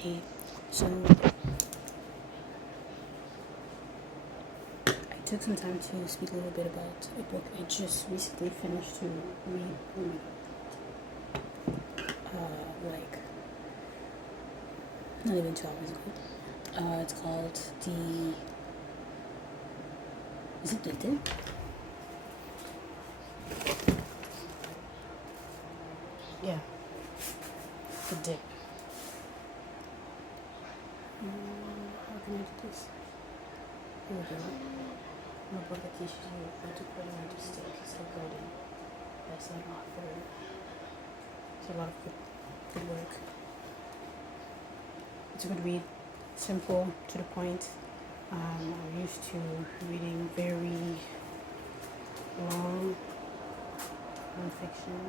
Hey, so I took some time to speak a little bit about a book I just recently finished to read. Like not even 2 hours ago. It's called Is it Littérature? Yeah, The Dip. How can I do this? Here we go. My book that teaches you how to put it into stick, still coding. That's like author. It's a lot of good work. It's a good read. Simple, to the point. I'm used to reading very long nonfiction.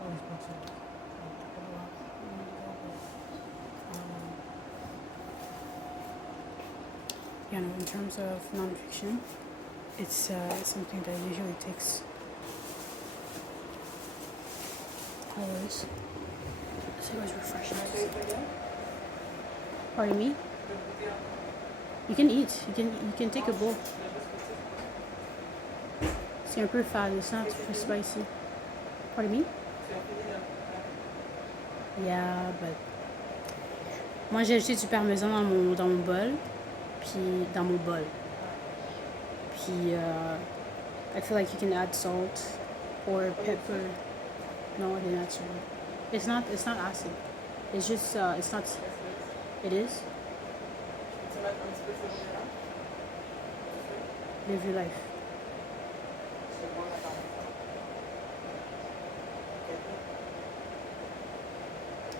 All these books are a lot. Yeah, no, in terms of nonfiction, it's something that usually takes hours. It's always refreshing. Pardon me? You can eat. You can take a bowl. C'est un peu fade. It's not too spicy. Pardon me? Yeah, but moi j'ai ajouté du parmesan dans mon bol, puis dans mon bol. Puis I feel like you can add salt or pepper. No, I didn't add salt. It's not acid. It's just it's not. It is. Live your life.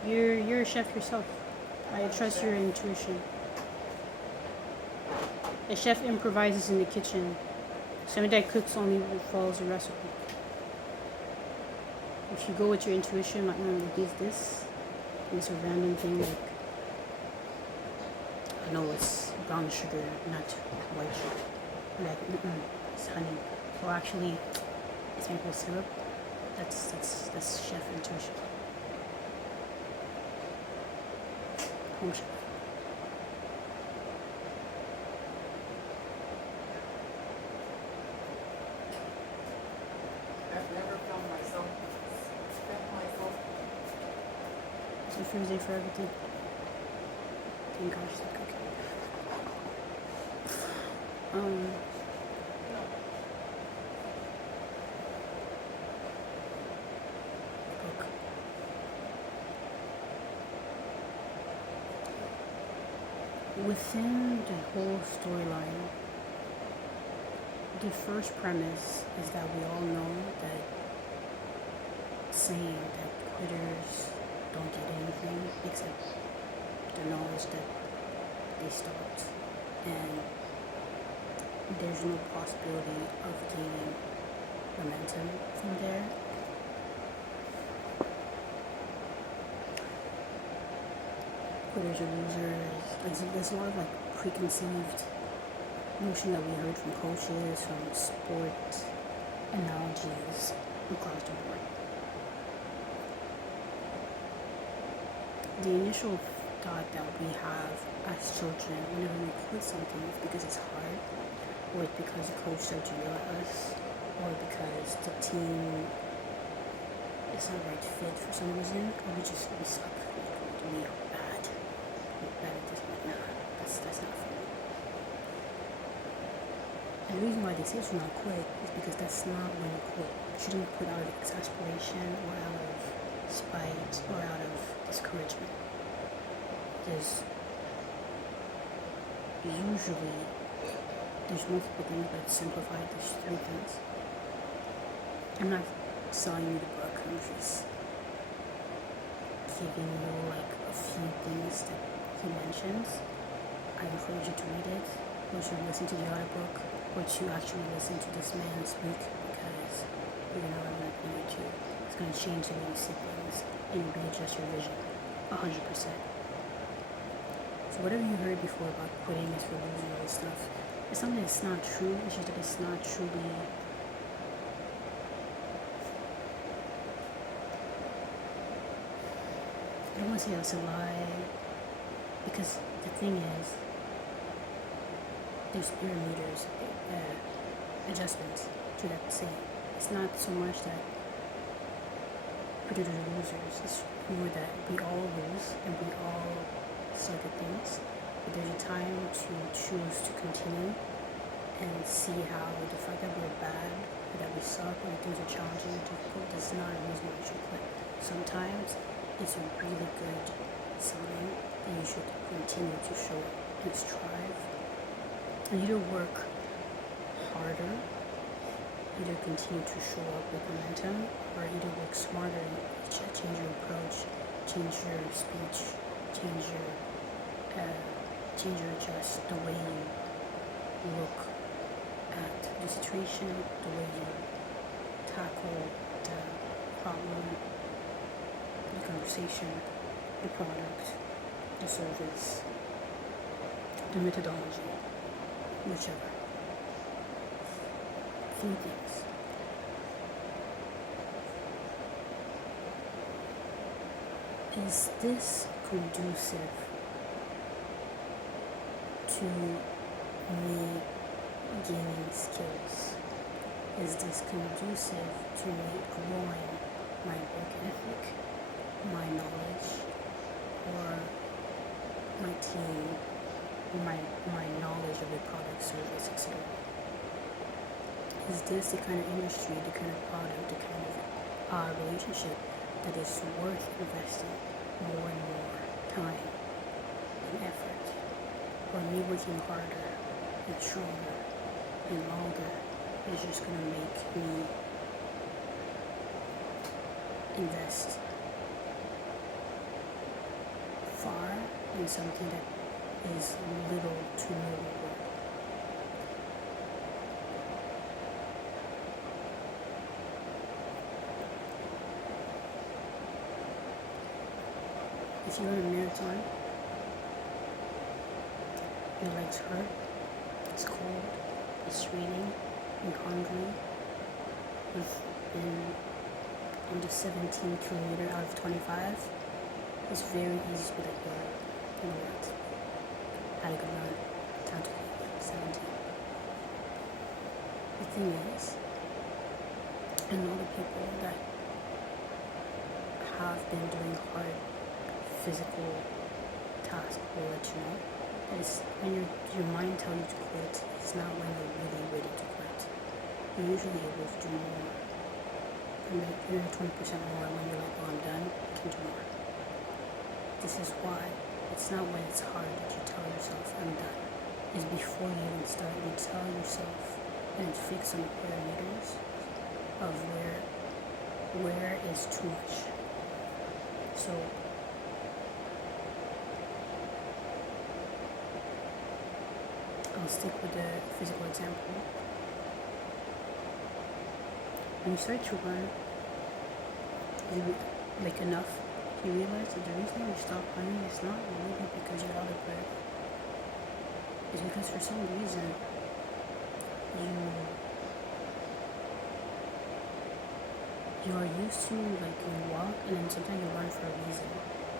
You're a chef yourself. I trust your intuition. A chef improvises in the kitchen. Somebody that cooks only follows a recipe. If you go with your intuition, like, this, and it's a random thing, like, I know it's brown sugar, not white sugar. Like, it's honey. Or actually, it's maple syrup. That's chef intuition. Home chef. I've never found myself. So Thursday for everything. Thank gosh, it's okay. Book. Within the whole storyline, the first premise is that we all know that saying that quitters don't get anything except the knowledge that they stopped, and there's no possibility of gaining momentum from there. Quitters are losers. There's a lot of like preconceived notion that we heard from coaches, from sport analogies across the board. The initial thought that we have as children whenever we quit something is because it's hard, or it's because the coach said to yell at us, or because the team is not the right fit for some reason, or we suck. We are bad. We're bad at this. Like, nah, that's not for me. And the reason why they say to not quit is because that's not when you quit. You shouldn't quit out of exasperation or out of spite or out of discouragement. There's multiple things, but it's simplified. There's 3 things. I'm not selling you the book. I'm just giving you like a few things that he mentions. I encourage you to read it, or to listen to the audiobook, or to actually listen to this man speak, because you're gonna learn a thing or two. It's gonna change the way you see things and readjust your vision 100%. So whatever you heard before about quitting is for losing all this stuff, it's not that it's not true, it's just that it's not truly don't want to say it's a lie, because the thing is, there's parameters, adjustments to that saying. It's not so much that producers are losers, it's more that we all lose and we all suck at things. But there's a time to choose to continue and see how the fact that we're bad, or that we suck, or that things are challenging or difficult does not a reason why you should quit. Sometimes it's a really good sign that you should continue to show up and strive. And either work harder, either continue to show up with momentum, or either work smarter and change your approach, change your speech, change your adjust the way you look at the situation, the way you tackle the problem, the conversation, the product, the service, the methodology, whichever. Few things. Is this conducive to me gaining skills? Is this conducive to me growing my work ethic, my knowledge, or my team, my knowledge of the product, service, etc.? Is this the kind of industry, the kind of product, the kind of relationship that is worth investing more and more time and effort? Or me working harder and stronger and longer is just going to make me invest far in something that is little to no reward? If you're in a marathon, your legs hurt, it's cold, it's raining, you're hungry, you've been on the 17-kilometer out of 25, it's very easy to be like, you know what, I gotta go run, time to go, 17. The thing is, I know the people that have been doing hard physical tasks will let you know that it's when your mind tells you to quit, it's not when you're really ready to quit. You're usually able to do more. And maybe 20% more when you're like, oh, I'm done, I can do more. This is why it's not when it's hard that you tell yourself, I'm done. It's before you even start, you tell yourself and fix some parameters of where is too much. So I'll stick with the physical example. When you start to run, you like enough, you realize that the reason you stop running is not really because you're out of breath. It's because for some reason you are used to, like, you walk and then sometimes you run for a reason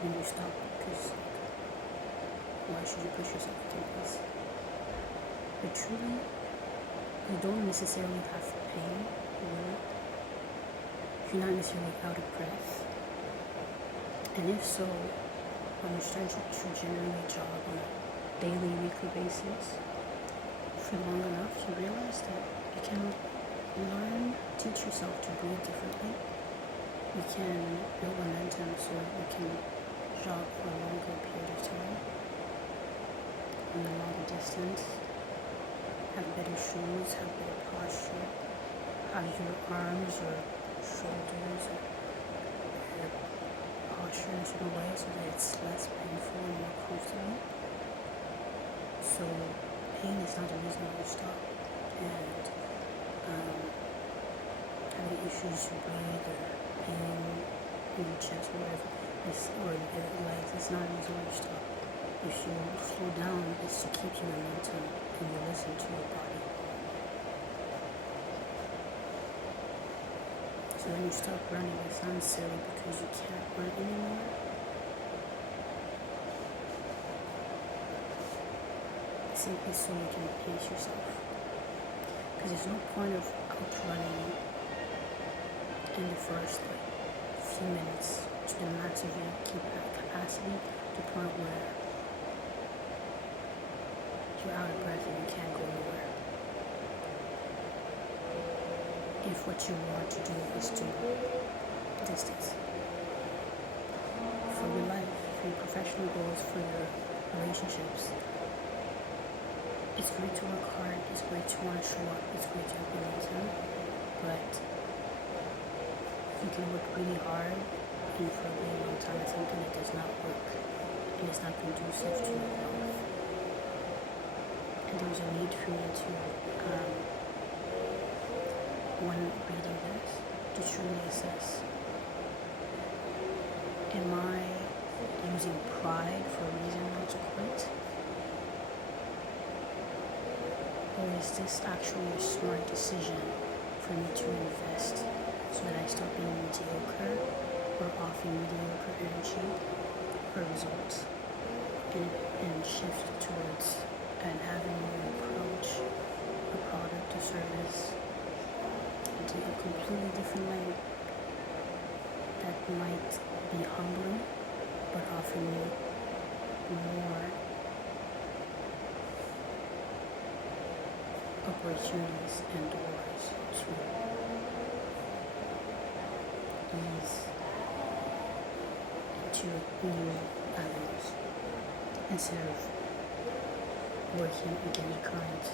and you stop because why should you push yourself to this? But truly, you don't necessarily have pain, really. You're not necessarily out of breath. And if so, when you start to generally jog on a daily, weekly basis for long enough, you realize that you can teach yourself to breathe differently. You can build momentum so you can jog for a longer period of time, in a longer distance, have better shoes, have better posture, have your arms or shoulders or your posture in a certain way so that it's less painful and more comfortable. So pain is not the reason why you stop. And having issues to breathe or pain in your chest or whatever, or your legs, it's not a reason why you stop. If you slow down, it's to keep your momentum and you listen to your body. So when you stop running, it's not necessarily because you can't run anymore. simply so you can pace yourself. Because there's no point of outrunning in the first few minutes to the max of your capacity, to the point where you're out of breath and you can't go nowhere. If what you want to do is to distance. For your life, for your professional goals, for your relationships, it's great to work hard, it's great to want to show up, it's great to have momentum, but you can work really hard and for a really long time at something that does not work and is not conducive to your growth. And there's a need for me to, when reading this, to truly assess, am I using pride for a reason not to quit? Or is this actually a smart decision for me to invest so that I stop being mediocre or offering mediocre energy or results and shift towards an avenue or approach, a product or service into a completely different lane that might be humbling but offer me more opportunities and doors to ease into new avenues instead of working against the current.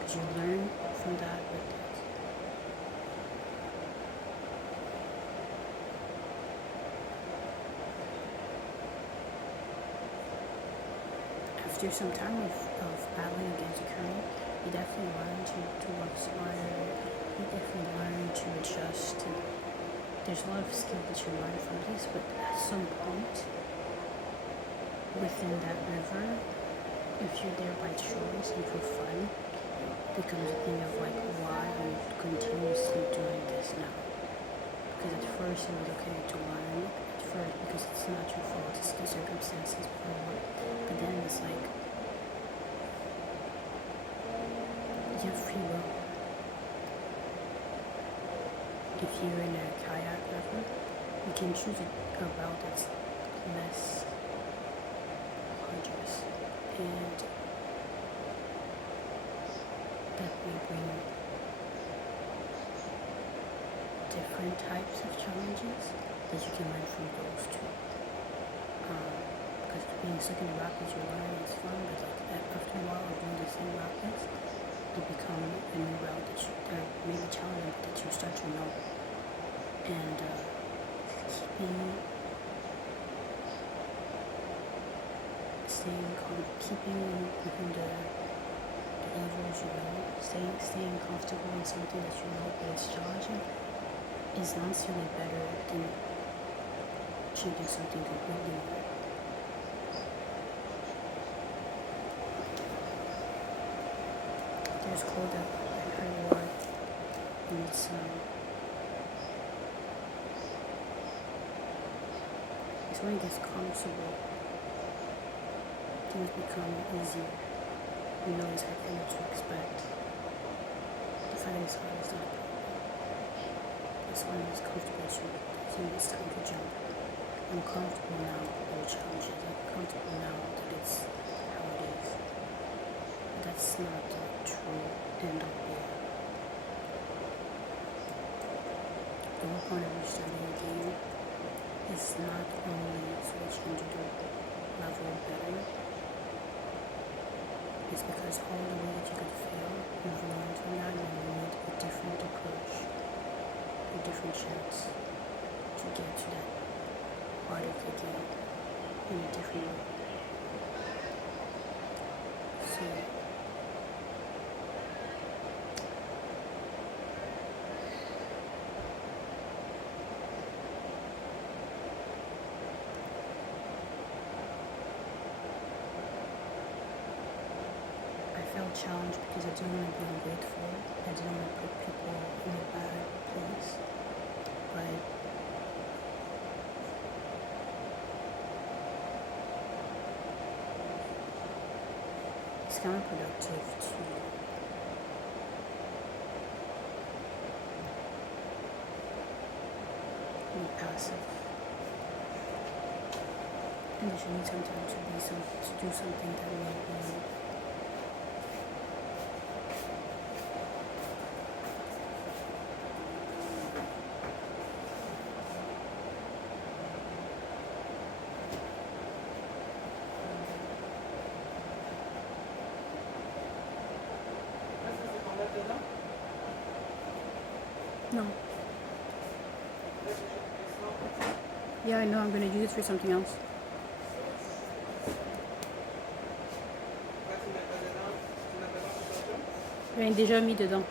Because you learn from that with that. After some time of battling against the current, you definitely learn to work smarter, you definitely learn to adjust. And there's a lot of skill that you learn from this, but at some point within that river, if you're there by choice and for fun, it becomes a thing of like, why I'm continuously doing this now. Because at first it was okay to learn at first because it's not your fault, it's the circumstances before. But then it's like you have free will. If you're in a kayak river, you can choose a route that's less arduous and that may bring different types of challenges that you can learn from those two. Because being stuck in the rapids, you learn it's fun, but like after a while of doing the same rapids, they become a new route that may be challenging, but that you start to know. And keeping within the evils you know, staying comfortable in something that you know but it's challenging is not necessarily better than changing something completely new. There's a quote that I heard a lot, and it's when it gets comfortable, things become easier. You know exactly what to expect. The fighting side is not a problem. It's when it's comfortable so it's time to jump. I'm comfortable now with all challenges. I'm comfortable now that it's how it is. But that's not the true end of it. The whole point of restarting a game is not only so that you can do the level better, it's because all the way that you could fail, you've learned from that and you need a different approach, a different chance to get to that part of the game in a different way. So I felt challenged because I didn't want to be ungrateful. I didn't want to put people in a bad place. But counterproductive to be passive. And you should need some time to do something that may be no. Yeah, I know, I'm going to use it for something else. J'en ai déjà mis dedans.